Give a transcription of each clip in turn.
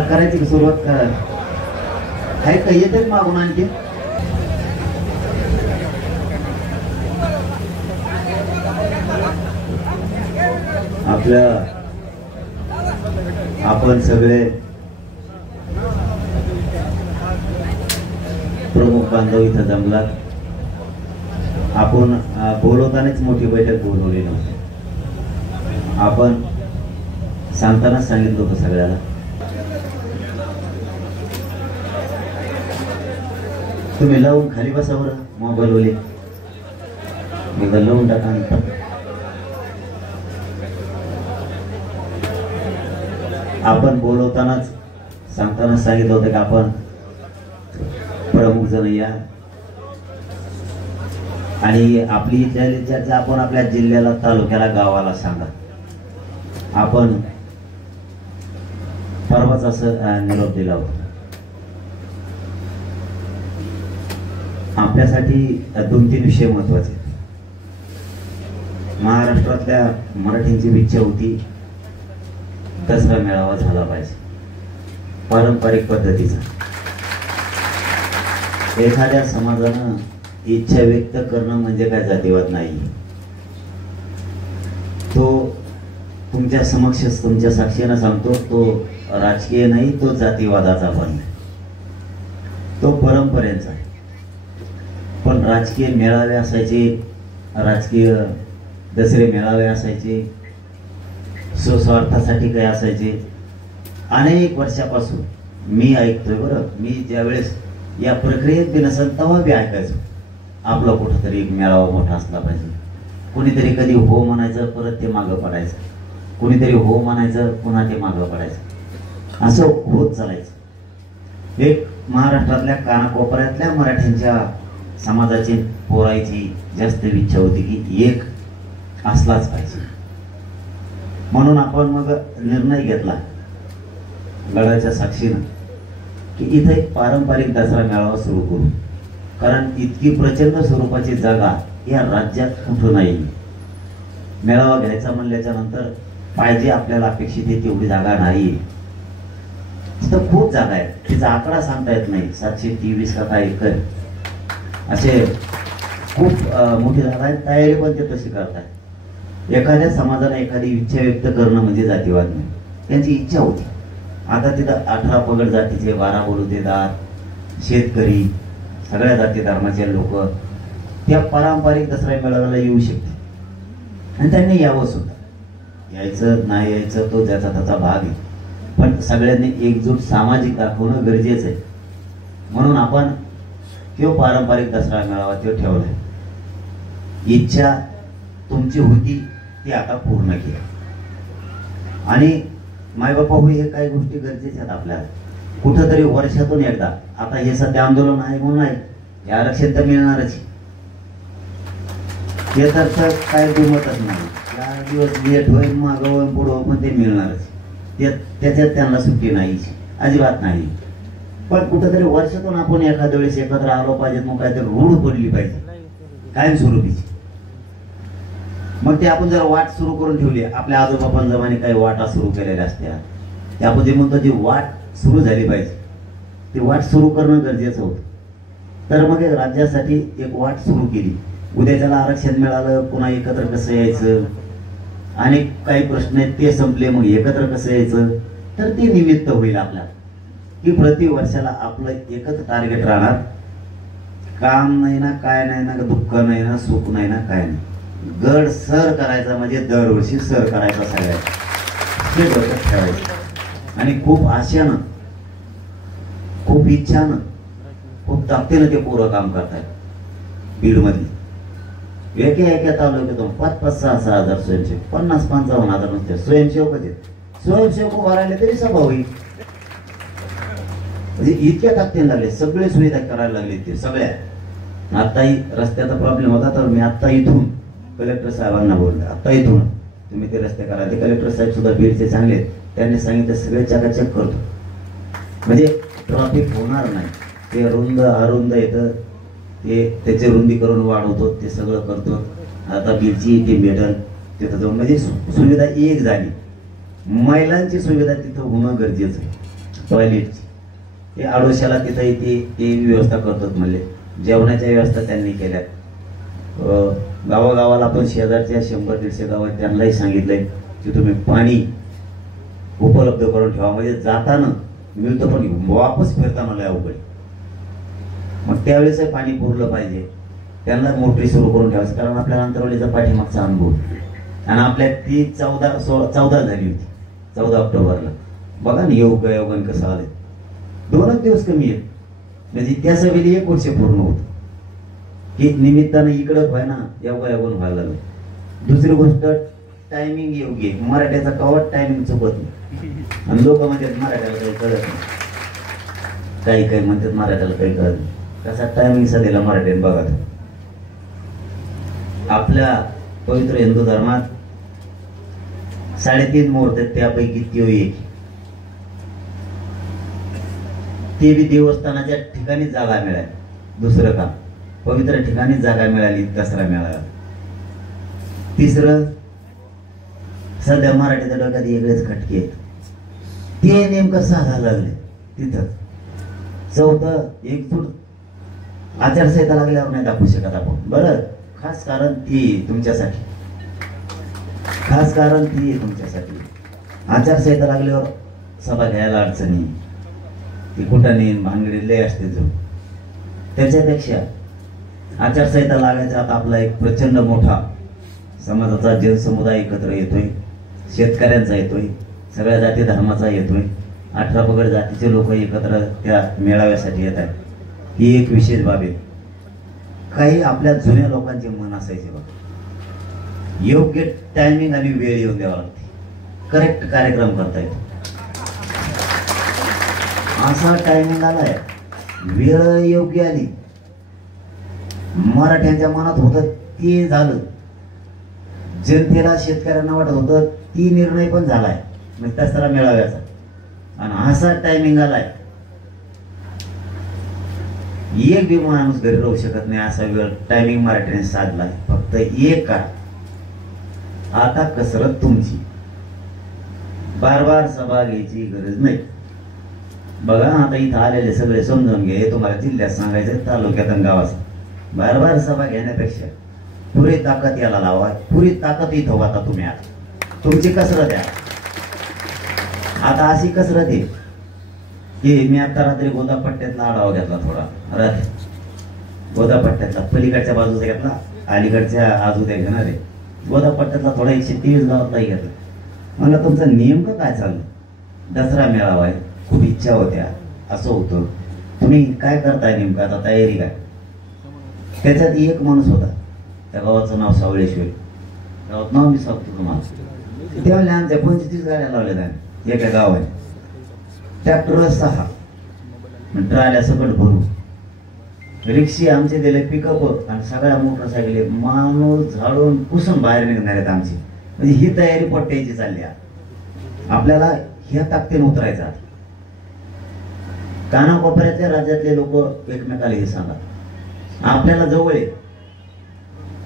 करायची सुरुवात करा. काही काही येते मागून आणखी आपल्या आपण सगळे प्रमुख बांधव इथं जमलात. आपण बोलवतानाच मोठी बैठक बोलवली नव्हती. आपण सांगतानाच सांगितलं होतं सगळ्याला तुम्ही लावून खाली बसावर मोबाईल वले मी लावून टाका. आपण बोलवतानाच सांगतानाच सांगितलं होतं की आपण प्रमुख जण या आणि आपली इथल्या चर्चा आपण आपल्या जिल्ह्याला तालुक्याला गावाला सांगा. आपण परवाच असं निरोप दिला होता. आपल्यासाठी 2-3 विषय महत्वाचे. महाराष्ट्रातल्या मराठींची इच्छा होती दसरा मेळावा झाला पाहिजे पारंपरिक पद्धतीचा. एखाद्या समाजानं इच्छा व्यक्त करणं म्हणजे काय जातीवाद नाही. तो तुमच्या समक्ष तुमच्या साक्षीनं सांगतो तो राजकीय नाही, तो जातीवादाचा पण नाही, तो परंपरेचा आहे. पण राजकीय मेळावे असायचे, राजकीय दसरे मेळावे असायचे, स्वस्वार्थासाठी काय असायचे. अनेक वर्षापासून मी ऐकतोय बरं. मी ज्यावेळेस या प्रक्रियेत बी नसेल तेव्हा बी ऐकायचो आपला कुठंतरी एक मेळावा मोठा असला पाहिजे. कुणीतरी कधी हो म्हणायचं परत ते मागं पडायचं, कुणीतरी हो म्हणायचं पुन्हा ते मागं पडायचं, असं होत चालायचं. एक महाराष्ट्रातल्या कानाकोपऱ्यातल्या मराठ्यांच्या समाजाची पोरायची जास्त इच्छा होती की एक असलाच पाहिजे. म्हणून आपण मग निर्णय घेतला गडाच्या साक्षीनं की इथे एक पारंपरिक दसरा मेळावा सुरू करू. कारण इतकी प्रचंड स्वरूपाची जागा या राज्यात कुठं नाही. मेळावा घ्यायचा म्हणल्याच्या नंतर पाहिजे आपल्याला अपेक्षित आहे तेवढी जागा नाही. तिथं खूप जागा आहे, तिचा आकडा सांगता येत नाही. 723 का काय एकर असे खूप मोठी जागा आहे. तयारी पण ते तशी करताय. एखाद्या समाजाला एखादी इच्छा व्यक्त करणं म्हणजे जातीवाद नाही. त्यांची इच्छा होती. आता तिथं 18 पगड जातीचे, 12 बलुतेदार, शेतकरी, सगळ्या जाती धर्माचे लोक त्या पारंपरिक दसरा मेळाव्याला येऊ शकते आणि त्यांनी यावं सुद्धा. यायचं नाही यायचं तो ज्याचा त्याचा भाग आहे, पण सगळ्यांनी एकजूट सामाजिक दाखवणं गरजेचं आहे. म्हणून आपण तो पारंपरिक दसरा मेळावा तो ठेवलाय. इच्छा तुमची होती ती आता पूर्ण केली. आणि मायबापा होई हे काही गोष्टी गरजेच्या आहेत आपल्याला. कुठंतरी वर्षातून एकदा, आता हे सध्या आंदोलन आहे म्हणून आहे, हे आरक्षण तर मिळणारच. हे तर काय दुमतच नाही. 4 दिवस लेट होईल मागं होईल पुढं पण ते मिळणारच. त्याच्यात त्यांना सुट्टी नाही, अजिबात नाही. पण कुठंतरी वर्षातून आपण एखाद्या वेळेस एकत्र आलो पाहिजे. मग काहीतरी रूढ पडली पाहिजे कायमस्वरूपीची. मग ते आपण जर वाट सुरू करून ठेवली, आपल्या आजोबा पंजोबांनी काही वाटा सुरू केलेल्या असत्या, ते आपण जे म्हणतो जी वाट सुरू झाली पाहिजे, ती वाट सुरू करणं गरजेचं होतं. तर मग राज्यासाठी एक वाट सुरू केली. उद्या त्याला आरक्षण मिळालं, पुन्हा एकत्र कसं यायचं, अनेक काही प्रश्न आहेत ते संपले, मग एकत्र कसं यायचं. तर ते निमित्त होईल आपल्याला की प्रति वर्षाला आपलं एकच टार्गेट राहणार. काम नाही ना, काय नाही ना, दुःख नाही ना, सुख नाही ना, काय नाही. गड सर करायचा म्हणजे दरवर्षी सर करायचा सगळ्यात हे डोक्यात ठेवायचं. आणि खूप आशेनं, खूप इच्छानं, खूप ताकदीनं ते पोरं काम करतायत. बीडमध्ये एका तालुक्यातून 5-6 हजार स्वयंसेवक, 50-55 हजार नुसते स्वयंसेवक आहेत. स्वयंसेवक उभा राहिले तरी सभा होईल. म्हणजे इतक्या ताकदीने लागले, सगळे सुविधा करायला लागले ते सगळ्या. आताही रस्त्याचा प्रॉब्लेम होता तर मी आता इथून कलेक्टर साहेबांना बोललो, आता इथून तुम्ही ते रस्ते करा. ते कलेक्टर साहेब सुद्धा बीडचे चांगले, त्यांनी सांगितलं सगळे चकाचक करतो. म्हणजे ट्रॉफिक होणार नाही. ते रुंद अरुंद येतं, ते त्याचे रुंदीकरण वाढवतो, ते सगळं करतो. आता बीडची टीम भेटल तिथं जाऊन म्हणजे सुविधा एक झाली. महिलांची सुविधा तिथं होणं गरजेचं आहे. टॉयलेटची. ते आडोशाला तिथं ते व्यवस्था करतात म्हणले. जेवणाच्या व्यवस्था त्यांनी केल्या. गावागावाला पण शेजारच्या 100-150 गावात त्यांनाही सांगितलंय की तुम्ही पाणी उपलब्ध करून ठेवा, म्हणजे जाताना मिळतं पण वापस फिरताना लय अवघड. मग त्यावेळेस पाणी पुरलं पाहिजे. त्यांना मोटरी सुरू करून ठेवायचं, कारण आपल्या अंतरवलीचा पाठीमागचा अनुभव आणि आपल्या ती 14 झाली होती 14 ऑक्टोबरला. बघा ना योगन कसं आलं. 2च दिवस कमी आहेत, म्हणजे त्या सभेला 1 वर्ष पूर्ण होत की निमित्तानं इकडं व्हाय ना योगायोगन व्हायला लागलं. दुसरी गोष्ट टायमिंग योग्य. मराठ्याचा कवट टायमिंग चुकत नाही. आणि लोक म्हणतात मराठ्याला काही कळत नाही, काही म्हणतात मराठ्याला काही कळत नाही. कसा टायमिंग सध्याला मराठ्याने बघा. आपल्या पवित्र हिंदू धर्मात 3.5 मुहूर्त आहेत, त्यापैकी त्यो एक. ते बी देवस्थानाच्या ठिकाणी जागा मिळाली. दुसरं काम पवित्र ठिकाणी जागा मिळाली, दसरा मिळाला. तिसरं सध्या मराठीच्या डोक्यात वेगळेच खटके आहेत, ते नेमकं साधा लागले तिथं. चौथं एकजूट आचारसंहिता लागल्यावर नाही दाखवू शकत आपण. बरं, खास कारण ती तुमच्यासाठी, खास कारण ती तुमच्यासाठी. आचारसंहिता लागल्यावर सभा घ्यायला अडचणी, ती कुठं नेईन भानगडी लय असते जो. त्याच्यापेक्षा आचारसंहिता लागायचा आता आपला एक प्रचंड मोठा समाजाचा जनसमुदाय एकत्र येतोय, शेतकऱ्यांचा येतोय, सगळ्या जाती धर्माचा येतोय, 18 पगड जातीचे लोक एकत्र त्या मेळाव्यासाठी येत आहेत. ही एक विशेष बाब आहे. काही आपल्या जुन्या लोकांचे मन असायचे बघा, योग्य टायमिंग आणि वेळ येऊन द्यावा लागते, करेक्ट कार्यक्रम करता येतो. असा टायमिंग आलाय, वेळ योग्य आली, मराठ्यांच्या मनात होतं ते झालं, जनतेला शेतकऱ्यांना वाटत होतं ती निर्णय पण झालाय म्हणजे दसरा मेळाव्याचा. आणि असा टायमिंग आलाय, एक बी माणूस घरी राहू शकत नाही असा वेळ टायमिंग मराठीने साधलाय. फक्त एक का आता कसरत तुमची, बार सभा घ्यायची गरज नाही. बघा आता इथं आलेले सगळे समजून घे, तुम्हाला जिल्ह्यात सांगायचं तालुक्यात आणि गावाचा. बार सभा घेण्यापेक्षा पुरी ताकद याला लावा, पुरी ताकद इथं वाता तुम्ही. आता तुमची कसरत आहे. आता अशी कसरत आहे की मी आता रात्री गोदापट्ट्यातला आढावा घेतला, थोडा रात्री गोदापट्ट्यातला, पलीकडच्या बाजूचा घेतला, अलीकडच्या आजूद्या घेणार आहे. गोदापट्ट्यातला थोडा 123 गावातलाही घेतला. मला तुमचं नेमकं काय चाललं, दसरा मेळावा आहे, खूप इच्छा होत्या, असं होतं, तुम्ही काय करताय नेमकं, आता तयारी काय. त्याच्यात एक माणूस होता, त्या गावाचं नाव सावळेश्वर, गावात नाव मी सांगतो तुम्हाला. त्यावेळेला आमच्या 25 गाड्या लावल्या एका गावाने, ट्रॅक्टर 6, ट्राल्या सकट भरून, रिक्षी आमचे दिले, पिकअप आणि सगळ्या मोटरसायकली, माणूस झाडून पुसून बाहेर निघणार आहेत आमची. म्हणजे ही तयारी पट्ट्याची चालली आहे. आपल्याला ह्या ताकदीने उतरायचा. कानाकोपऱ्यातल्या राज्यातले लोक एकमेकाला हे सांगा, आपल्याला जवळ आहे,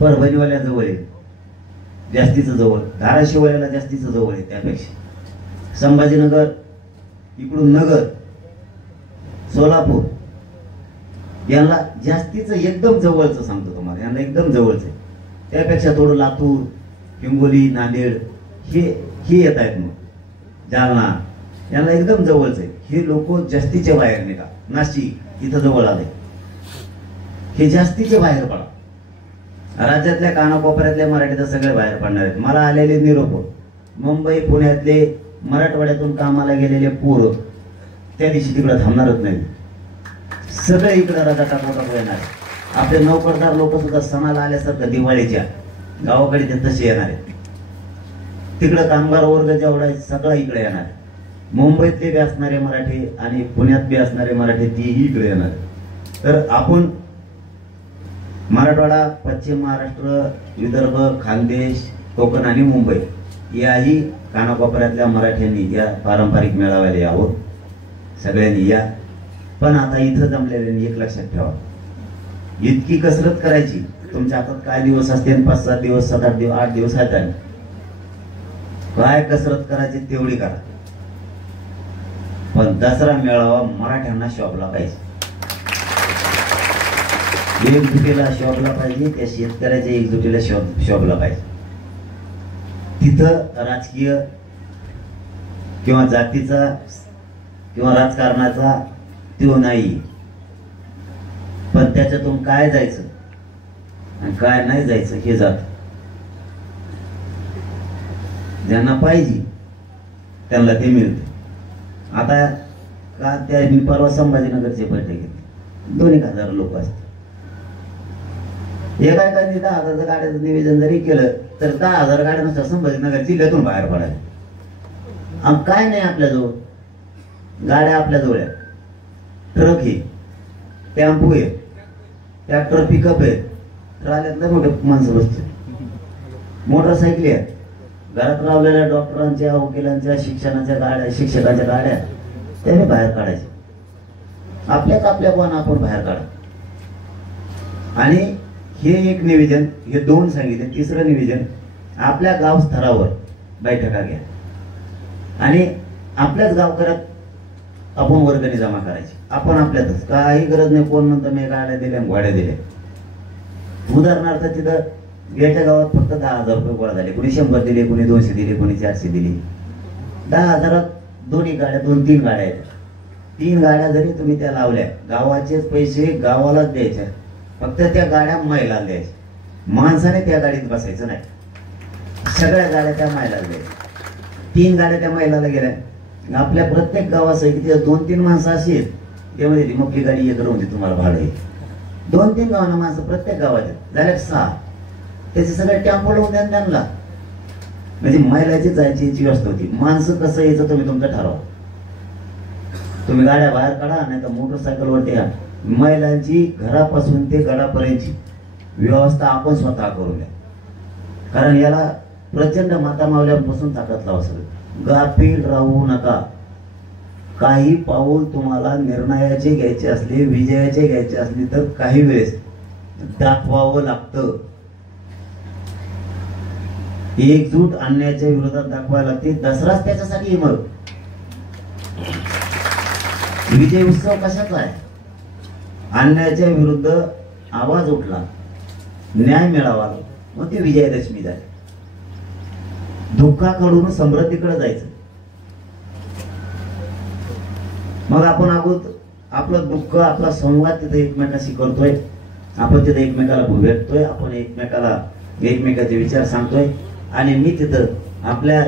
परभणीवाल्या जवळ आहे, जास्तीचं जवळ, धाराशिववाल्याला जास्तीचं जवळ आहे, त्यापेक्षा संभाजीनगर इकडून नगर, सोलापूर यांना जास्तीचं एकदम जवळचं सांगतो तुम्हाला, यांना एकदम जवळचं आहे. त्यापेक्षा थोडं लातूर, हिंगोली, नांदेड हे येत आहेत. मग जालना यांना एकदम जवळचं आहे. हे लोक जास्तीचे बाहेर निघा. नाशिक इथं जवळ आले, हे जास्तीचे बाहेर पडा. राज्यातल्या कानाकोपऱ्यातल्या मराठीचं सगळे बाहेर पडणार आहेत. मला आलेले निरोप, मुंबई पुण्यातले मराठवाड्यातून कामाला गेलेले पोरं त्या दिवशी तिकडे थांबणारच नाही, सगळे इकडे रटाटापोटाप येणार. आपले नोकरदार लोक सुद्धा सणाला आल्यासारखं दिवाळीच्या गावाकडे ते तसे येणार आहेत. तिकडे कामगार वर्ग जेवढा आहे सगळा इकडे येणार. मुंबईतले बी असणारे मराठी आणि पुण्यात बी असणारे मराठी तेही इकडे येणार. तर आपण मराठवाडा, पश्चिम महाराष्ट्र, विदर्भ, खानदेश, कोकण आणि मुंबई याही कानाकोपऱ्यातल्या मराठ्यांनी या पारंपरिक मेळाव्याला यावं. सगळ्यांनी या. पण आता इथं जमलेल्यांनी एक लक्षात ठेवा, इतकी कसरत करायची, तुमच्या हातात काय दिवस असते, 5-7 दिवस, 7-8 दिवस, 8 दिवस आहेत, काय कसरत करायची तेवढी करा. पण दसरा मेळावा मराठ्यांना शोभला पाहिजे, एकजुटीला शोभला पाहिजे, त्या शेतकऱ्याच्या एकजुटीला शोभला पाहिजे. तिथं राजकीय किंवा जातीचा किंवा राजकारणाचा तो नाही, पण त्याच्यातून काय जायचं आणि काय नाही जायचं हे जात. ज्यांना पाहिजे त्यांना ते मिळते. आता का त्या मी परवा संभाजीनगरचे बैठक घेतली, 2,000 लोक असते. एका एकाने 10,000 गाड्याचं निवेदन जरी केलं तर 10,000 गाड्या नुसत्या संभाजीनगर जिल्ह्यातून बाहेर पडायला. काय नाही आपल्याजवळ, गाड्या आपल्याजवळ आहेत, ट्रक आहे, टेम्पो आहे, ट्रॅक्टर पिकअप आहे, ट्राल्यातल्या मोठे माणसं बसते, मोटरसायकली आहेत, घरात रावलेल्या डॉक्टरांच्या, वकिलांच्या, शिक्षणाच्या गाड्या, शिक्षकांच्या गाड्या त्याने बाहेर काढायच्या. आपल्या पण आपण बाहेर काढा. आणि हे एक निवेदन, हे 2 सांगितले. तिसरं निवेदन, आपल्या गाव स्तरावर बैठका घ्या आणि आपल्याच गावकऱ्यात आपण वर्गणी जमा करायची. आपण आपल्यातच, काही गरज नाही कोण म्हणतं मी गाड्या दिल्या घोड्या दिल्या. उदाहरणार्थ तिथं गेल्या गावात फक्त 10,000 रुपये गोळा झाले, कोणी 100 दिले, कोणी 200 दिले, कोणी 400 दिले. 10,000 दोन्ही गाड्या, 2-3 गाड्या आहेत. 3 गाड्या जरी तुम्ही त्या लावल्या, गावाचेच पैसे गावालाच द्यायचे, फक्त त्या गाड्या महिलाला द्यायच्या. माणसाने त्या गाडीत बसायचं नाही, सगळ्या गाड्या त्या महिलाला द्यायच्या. 3 गाड्या त्या महिलाला गेल्या. आपल्या प्रत्येक गावासाठी तिथे 2-3 माणसं अशी आहेत, त्यामध्ये मोठी गाडी एक राहून तुम्हाला भाडं आहे. 2-3 गावांना माणसं प्रत्येक गावात आहेत, झाल्या 6. त्याचे सगळे टेम्पो लावून द्या त्यांना. म्हणजे महिलाची जायची याची व्यवस्था होती. माणसं कसं यायचं तुम्ही तुमचं ठरवा. तुम्ही गाड्या बाहेर काढा, नाही तर मोटरसायकलवरती या. महिलांची घरापासून ते गडापर्यंतची व्यवस्था आपण स्वतः करूया, कारण याला प्रचंड मातामावल्यापासून ताकद लावा. सगळं गाफील राहू नका. काही पाऊल तुम्हाला निर्णयाचे घ्यायचे असले, विजयाचे घ्यायचे असले तर काही वेळेस दाखवावं लागतं. एकजूट अन्यायाच्या विरोधात दाखवायला लागते. दसराच त्याच्यासाठी. मग विजय उत्सव कशाचा आहे? अन्यायाच्या विरुद्ध आवाज उठला, न्याय मिळावा, मग ते विजयादशमी झाली. दुःखाकडून समृद्धीकडे जायचं. मग आपण अगोदर आपलं दुःख, आपला संवाद तिथे एकमेकाशी करतोय, आपण तिथे एकमेकाला भेटतोय, आपण एकमेकाचे विचार सांगतोय. आणि मी तिथं आपल्या